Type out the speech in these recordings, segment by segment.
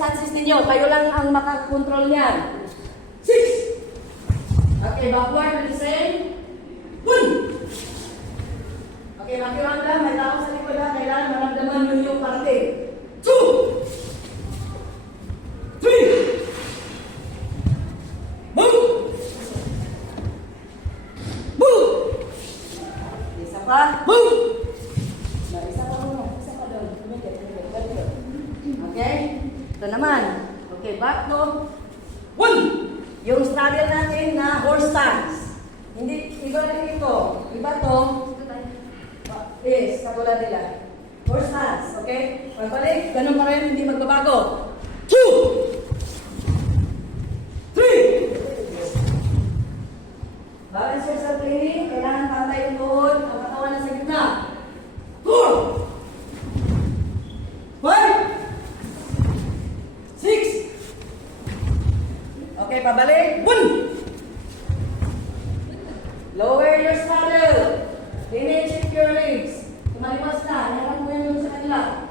stances ninyo. Kayo lang ang makakontrol niyan. 6. Okay, backward to the same. 1. Okay, makiwag lang. May tao sa likod lang. Kailangan maramdaman nyo yung parating. 2. 3. Move! Move! Isa pa. Move! Isa pa muna. Isa pa doon. Okay? Ito naman. Okay, back to 1. Yung straddle natin na horse stance. Hindi, iba na ito. Iba to. Yes, katulad nila. Horse stance, okay? Pagbalik, ganun pa rin, hindi magbabago. 2. 3. Balance yourself cleaning. Kailangan pantay yung tuhod. Ang katawan na sa gitna. 4. 5. 6. Okay, pabalik. 1. Lower your saddle. Lineage shift your legs. Tumaliwas na. Harap mo yung sa kanila.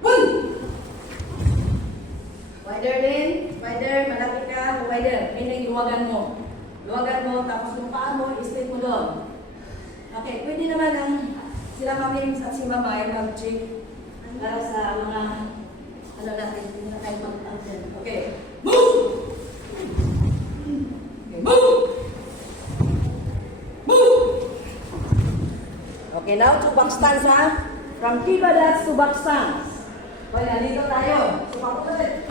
1. Wider din. Wider. Malapit ka. Wider. Meaning luwagan mo. Luwagan mo. Tapos yung paa mo, i-straight mo doon. Okay. Pwede naman ang sila kami at si Mama ay mag-check para sa mga ano natin. Hindi na kayo mag-antin. Okay. Move! Okay. Move! Move! Okay, now to back stance ha. From kibadats to back stance. Okay, nandito tayo. So, papunod.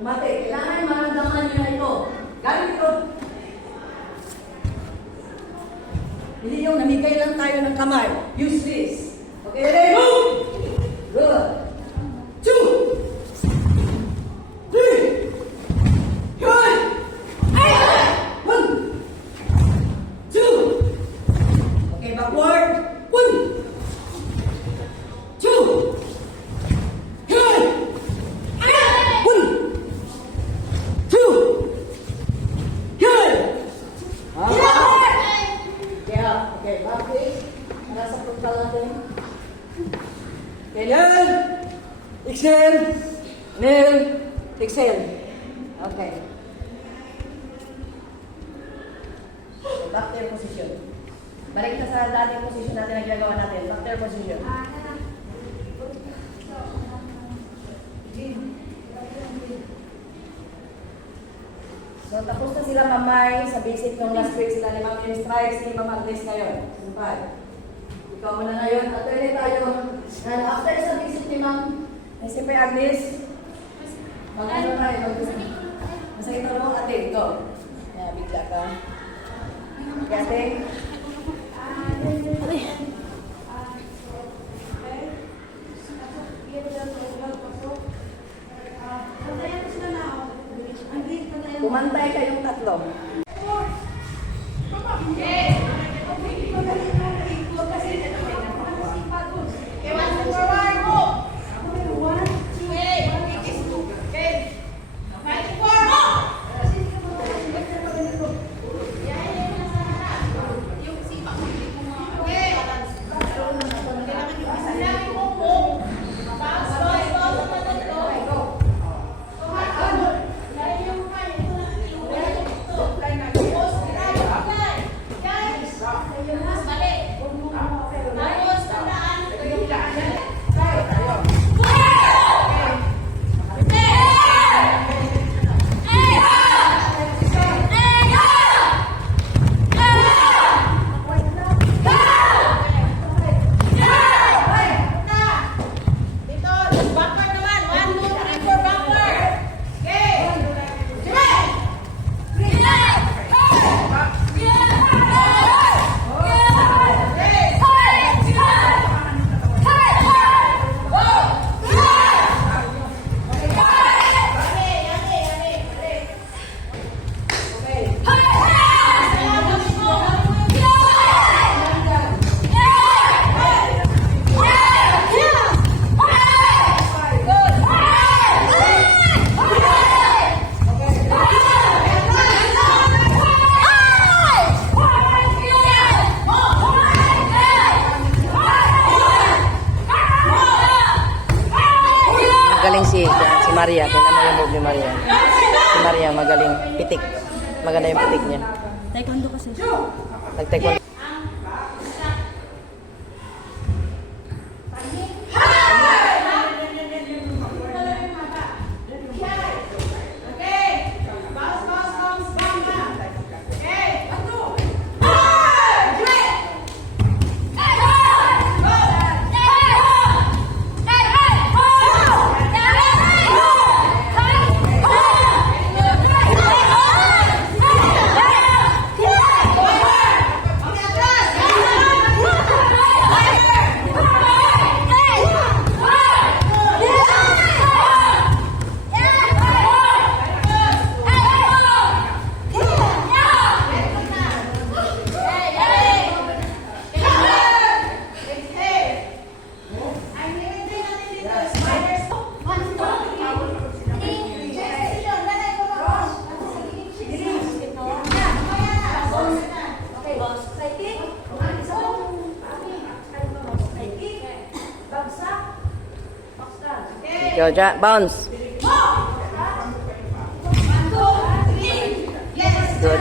Umate. Kailangan maramdaman nyo na ito. Gamit ito. Hindi yung namigay lang tayo ng kamay. Use this. Okay, ready? Move! Good. 2. 3. Good. 1. 2. Okay, backward. 1. 2. Good. 1. 2. Good. Yeah. Okay, back please. Nasa puntal natin. Kailan? Exhale. Inhale. Exhale. Okay. Back to your position. Balik na sa dating position natin na ginagawa natin. Back to your position. So, tapos na sila mamay sa basic ng last week. Sila 5 minutes strikes. Hindi mamag-rest ngayon. Simpan. Ikaw muna ngayon. At pwede tayo. And after sa basic ni Ma'am, siyempre Agnes, mag-ano tayo. Masakit na mo, ate. Ito. Kaya, bigla ka. Kaya, ate. Kumantay kayong tatlo. Maria, tingnan mo yung move ni Maria. Si Maria, magaling. Pitik. Maganda yung pitik niya. Taekwondo kasi. Nag-taekwondo. Go, bounce. Good.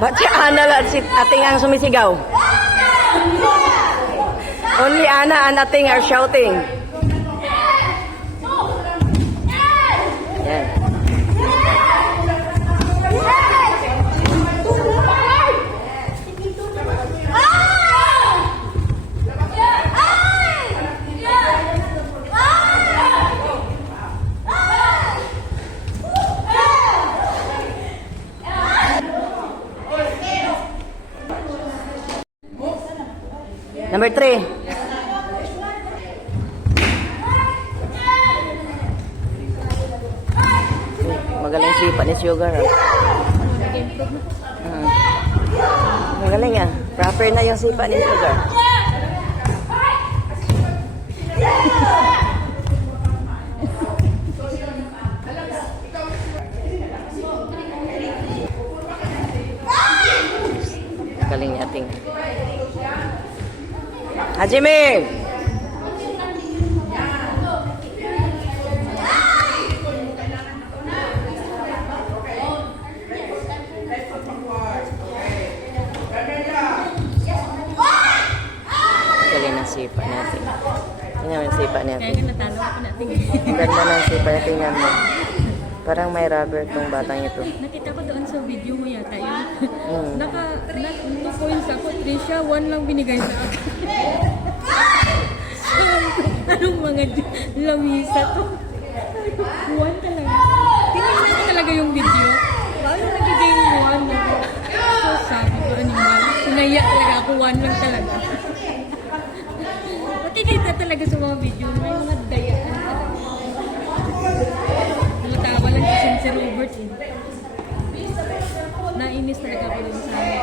Ba't si Ana at si Ating ang sumisigaw? Only Ana and Ating are shouting. Yan. Number 3. Magaling sipa ni Sugar. Magaling ah. Proper na yung sipa ni Sugar. Magaling ni Ating. Hajime! Galing ng sipa natin. Tingnan mo yung sipa natin. Kaya natalo ako natin. Ganda ng sipa natin. Tingnan mo. Parang may rubber tong batang ito. Nakita ko doon sa video mo yata yun. Naka 2 points ako. Trisha, 1 lang binigay sa akin. Anong mga lamisa to? 1 talaga. Tingnan natin talaga yung video. Paano nagiging 1 ako? So sabi ko, animal. Sinaya talaga ako, 1 lang talaga. Nakikita talaga sa mga video, may mga dayaan talaga. Natawa lang kasi si Robert eh. Nainis talaga ako dun sa amin.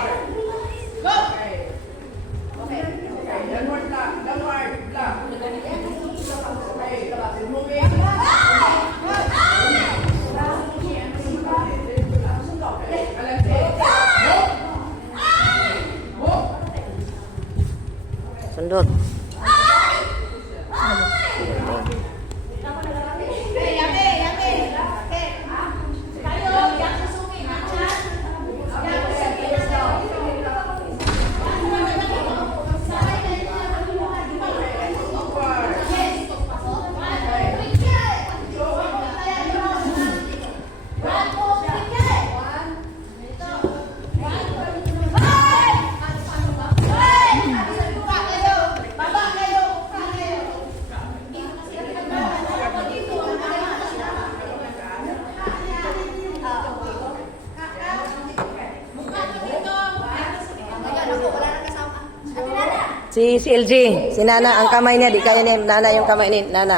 Si LG, si Nana, ang kamay niya, di kaya ni Nana yung kamay ni Nana.